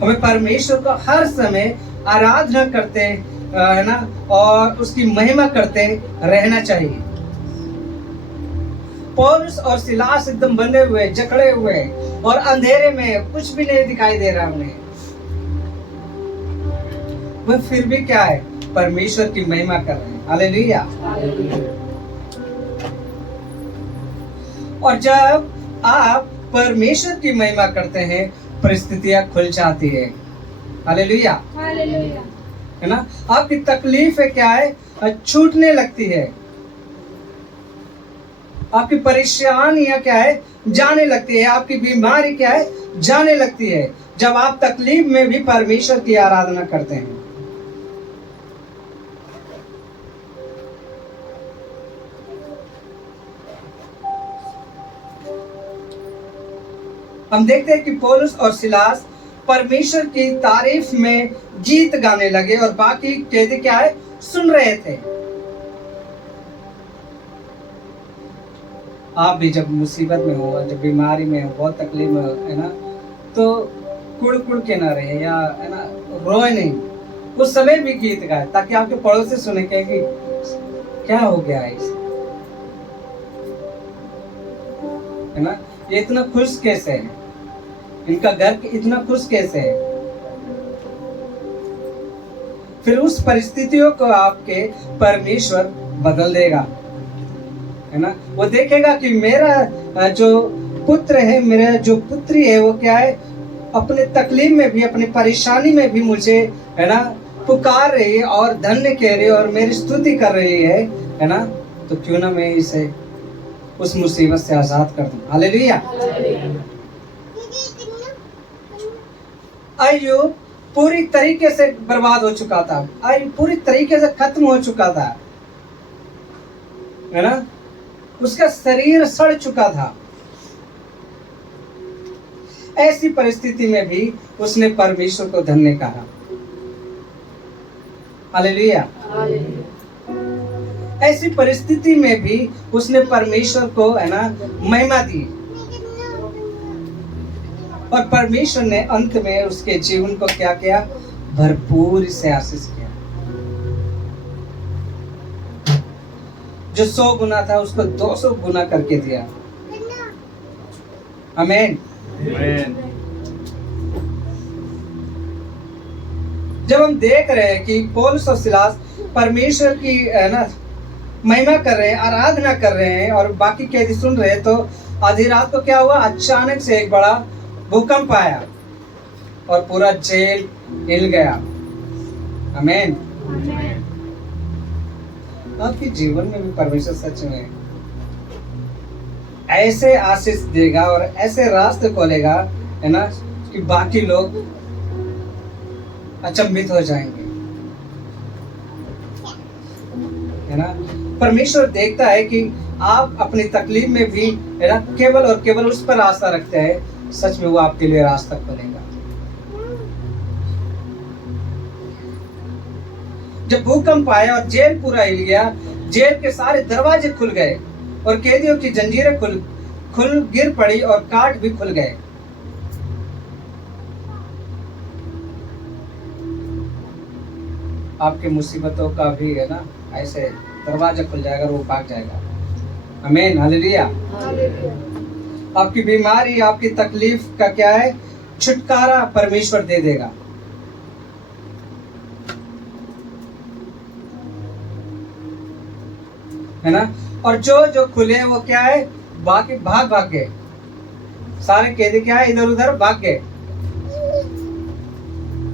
हमें परमेश्वर को हर समय आराधना करते है ना, और उसकी महिमा करते रहना चाहिए। पौलुस और सिलास एकदम बंधे हुए, जकड़े हुए और अंधेरे में, कुछ भी नहीं दिखाई दे रहा उन्हें। वह फिर भी क्या है, परमेश्वर की महिमा कर रहे हैं। हालेलुया। और जब आप परमेश्वर की महिमा करते हैं, परिस्थितियां खुल जाती है। हालेलुया, है ना। आपकी तकलीफें क्या है, छूटने लगती है। आपकी परेशानियां क्या है, जाने लगती है। आपकी बीमारी क्या है, जाने लगती है, जब आप तकलीफ में भी परमेश्वर की आराधना करते हैं। हम देखते हैं कि पौलुस और सिलास परमेश्वर की तारीफ में गीत गाने लगे और बाकी कैदी क्या है, सुन रहे थे। आप भी जब मुसीबत में हो, जब बीमारी में हो, बहुत तकलीफ में हो, है ना, तो कुड़ कुड़ के ना रहे, या है ना, रोए नहीं। उस समय भी गीत गाए, ताकि आपके पड़ोसी सुने कि क्या हो गया है इसे, है ना, ये इतना खुश कैसे है, इनका घर इतना खुश कैसे है। फिर उस परिस्थितियों को आपके परमेश्वर बदल देगा, है ना। वो देखेगा कि मेरा जो पुत्र है, मेरा जो पुत्री है, वो क्या है, अपने तकलीफ में भी, अपनी परेशानी में भी मुझे, है ना, पुकार रही है और धन्य कह रही है और मेरी स्तुति कर रही है ना। तो क्यों ना मैं इसे उस मुसीबत से आजाद कर दूं। हालेलुया। अय्यूब पूरी तरीके से बर्बाद हो चुका था, अय्यूब पूरी तरीके से खत्म हो चुका था, है ना। उसका शरीर सड़ चुका था। ऐसी परिस्थिति में भी उसने परमेश्वर को धन्य कहा। हालेलुया। ऐसी परिस्थिति में भी उसने परमेश्वर को, है ना, महिमा दी, और परमेश्वर ने अंत में उसके जीवन को क्या किया, भरपूर से आशीष किया। जो 100 गुना था उसको 200 गुना करके दिया। आमीन। जब हम देख रहे हैं कि पौलुस और सिलास परमेश्वर की, है ना, महिमा कर रहे हैं, आराधना कर रहे हैं, और बाकी कैदी सुन रहे हैं, तो आधी रात को क्या हुआ, अचानक से एक बड़ा भूकंप आया और पूरा जेल हिल गया। आमीन। आपके जीवन में भी परमेश्वर सच में ऐसे आशीष देगा और ऐसे रास्ते खोलेगा, है ना, कि बाकी लोग अचंभित हो जाएंगे, है ना। परमेश्वर देखता है कि आप अपनी तकलीफ में भी, है ना, केवल और केवल उस पर आस्था रखते हैं, सच में वो आपके लिए रास्ता खोलेगा। जब भूकंप आया और जेल पूरा हिल गया, जेल के सारे दरवाजे खुल गए और कैदियों की जंजीरें खुल गिर पड़ी और काट भी खुल गए। आपकी मुसीबतों का भी, है ना, ऐसे दरवाजा खुल जाएगा और वो भाग जाएगा। आमीन। हालेलुया। आपकी बीमारी, आपकी तकलीफ का क्या है, छुटकारा परमेश्वर दे देगा। है ना। और जो खुले वो क्या है, बाकी भाग गए। सारे कैदी क्या है, इधर उधर भाग गए,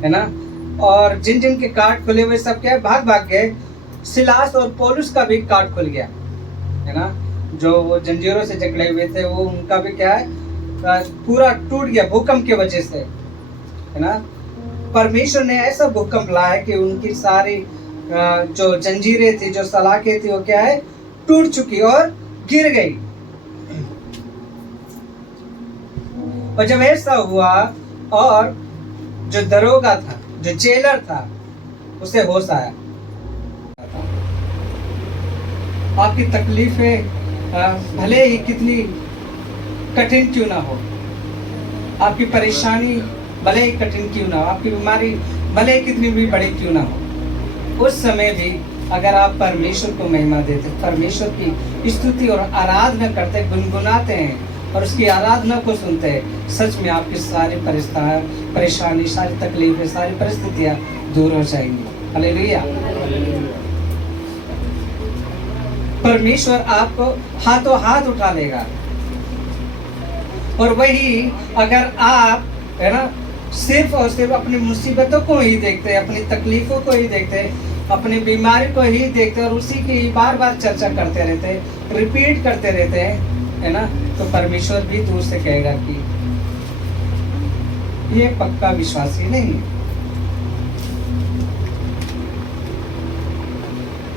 है ना। और जिन के कार्ड खुले हुए सब क्या है, भाग गए। सिलास और पौलुस का भी कार्ड खुल गया, है ना। जो वो जंजीरों से जकड़े हुए थे, वो उनका भी क्या है, पूरा टूट गया भूकंप की वजह से, है ना। परमेश्वर ने ऐसा भूकंप लाया कि उनकी सारी जो जंजीरें थी, जो सलाखें थी, वो क्या है, टूट चुकी और गिर गई। और जब ऐसा हुआ, और जो दरोगा था, जो जेलर था, उसे होश आया। आपकी तकलीफें भले ही कितनी कठिन क्यों ना हो, आपकी परेशानी भले ही कठिन क्यों ना हो, आपकी बीमारी भले ही कितनी भी बड़ी क्यों ना हो, उस समय भी अगर आप परमेश्वर को महिमा देते, परमेश्वर की स्तुति और आराधना करते, गुनगुनाते हैं और उसकी आराधना को सुनते हैं, सच में आपकी सारी परेशानी, सारी तकलीफें, सारी परिस्थितियां दूर हो जाएंगी। हालेलुया। परमेश्वर आपको हाथों हाथ उठा लेगा। और वही अगर आप, है ना, सिर्फ और सिर्फ अपनी मुसीबतों को ही देखते, अपनी तकलीफों को ही देखते, अपनी बीमारी को ही देखते और उसी की बार बार चर्चा करते रहते, रिपीट करते रहते हैं, है ना, तो परमेश्वर भी दूर से कहेगा कि ये पक्का विश्वासी नहीं है।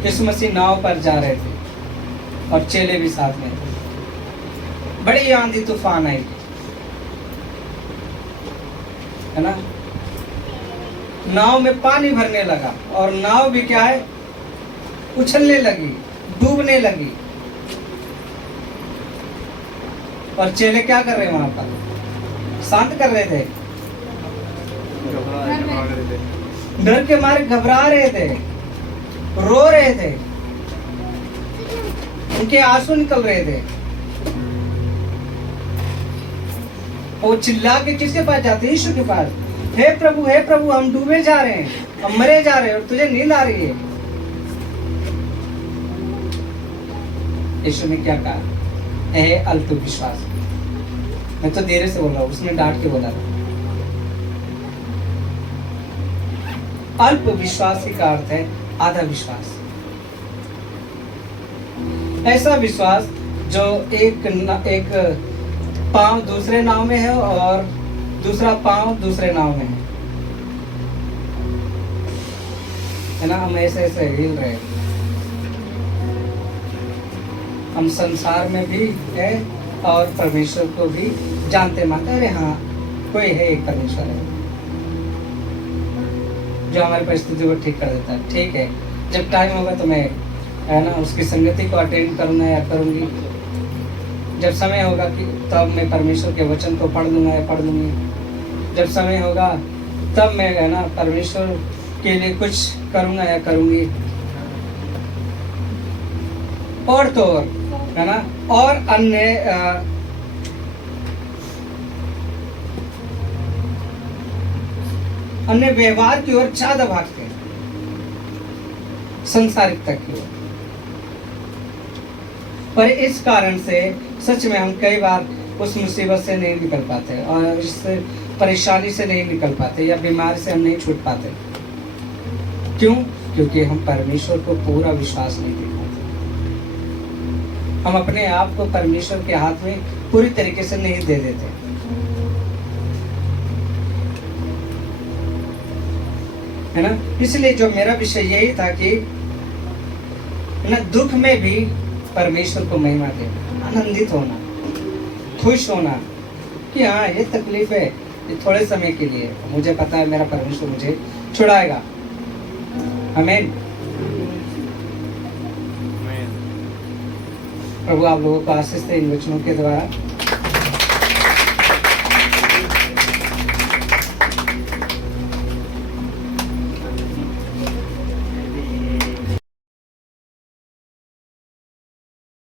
यीशु मसीह नाव पर जा रहे थे और चेले भी साथ में थे। बड़ी आंधी तूफान आई, है ना, नाव में पानी भरने लगा और नाव भी क्या है, उछलने लगी, डूबने लगी। और चेले क्या कर रहे हैं वहां पर? शांत कर रहे थे, डर के मारे घबरा रहे थे, रो रहे थे, उनके आंसू निकल रहे थे। वो चिल्ला के किसके पास जाते? यीशु के पास। हे प्रभु, हम डूबे जा रहे हैं, हम मरे जा रहे हैं और तुझे नींद आ रही है। यीशु ने क्या कहा? हे अल्प विश्वास। मैं तो धीरे से बोल रहा हूं, उसने डांट के बोला था। अल्प विश्वास का अर्थ है आधा विश्वास। ऐसा विश्वास जो एक पांव दूसरे नाव में है और दूसरा पांव दूसरे नाव में है ना, हम ऐसे ऐसे हिल रहे हैं। हम संसार में भी है और परमेश्वर को भी जानते मानते, अरे हाँ कोई है, एक परमेश्वर है जो हमारी परिस्थिति को ठीक कर देता है। ठीक है, जब टाइम होगा तो मैं, है ना, उसकी संगति को अटेंड करूंगा या करूंगी। जब समय होगा कि तब मैं परमेश्वर के वचन को पढ़ लूंगा या पढ़ लूंगी। जब समय होगा तब मैं, है ना, परमेश्वर के लिए कुछ करूंगा या करूंगी। और तो और, है ना, और अन्य व्यवहार की ओर ज्यादा भागते हैं, संसारिकता की ओर। पर इस कारण से सच में हम कई बार उस मुसीबत से नहीं निकल पाते और इस परेशानी से नहीं निकल पाते या बीमारी से हम नहीं छूट पाते। क्यों? क्योंकि हम परमेश्वर को पूरा विश्वास नहीं दिखाते। हम अपने आप को परमेश्वर के हाथ में पूरी तरीके से नहीं दे देते। है ना, इसलिए जो मेरा विषय यही था कि ना, दुख में भी परमेश्वर को महिमा देना, आनंदित होना, खुश होना कि हाँ ये तकलीफ है, ये थोड़े समय के लिए, मुझे पता है मेरा परमेश्वर मुझे छुड़ाएगा। आमीन। प्रभु आप लोगों को आशीष दे इन वचनों के द्वारा।